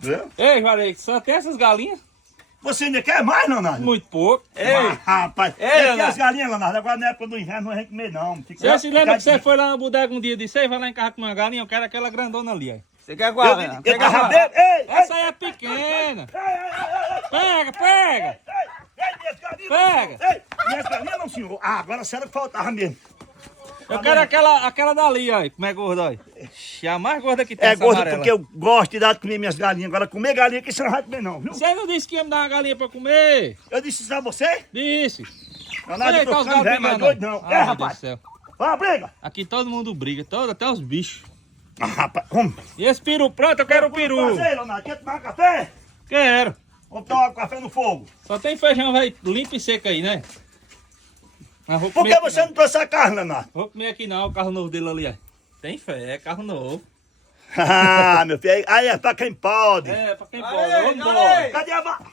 Viu? Ei, Juarez, só tem essas galinhas? Você ainda quer mais, Leonardo? Muito pouco. Ei, Rapaz, Ei, aqui Leonardo. as galinhas, Leonardo, agora na época do inverno não a gente comer, não. você se lembra que você foi lá na bodega um dia e disse, ei, vai lá em casa comer uma galinha, eu quero aquela grandona ali, aí. Você quer qual? Eu tava bebendo. Ei, Essa aí é pequena. Pega, pega. minhas galinhas, Pega. Ei, minhas galinhas não, senhor. Ah, agora a senhora que faltava mesmo. Eu quero aquela dali, ó. Como é gorda, ó. Ixi, a mais gorda que tem É essa gordo amarela. porque eu gosto de dar de comer minhas galinhas. Agora comer galinha que você não vai comer, não, viu? Você não disse que ia me dar uma galinha pra comer? Eu disse isso a você? Disse. Leonardo, eu tô os ficando velho, mas doido não. É, Deus do rapaz. céu. Vai, briga. Aqui todo mundo briga, até os bichos. Ah, rapaz, vamos. E esse peru, pronto, eu quero o peru. Fazer, Leonardo, quer tomar café? Quero. Vamos tomar café no fogo. Só tem feijão, velho, limpo e seco aí, né? Mas vou Por comer que aqui você não trouxe a carne, Leonardo? Vou comer aqui não, o carro novo dele ali, ó. Tem fé, é carro novo. Ah, meu filho, aí é pra quem pode. É, pra quem Aí, pode. Vamos aí. embora. Cadê a vaca?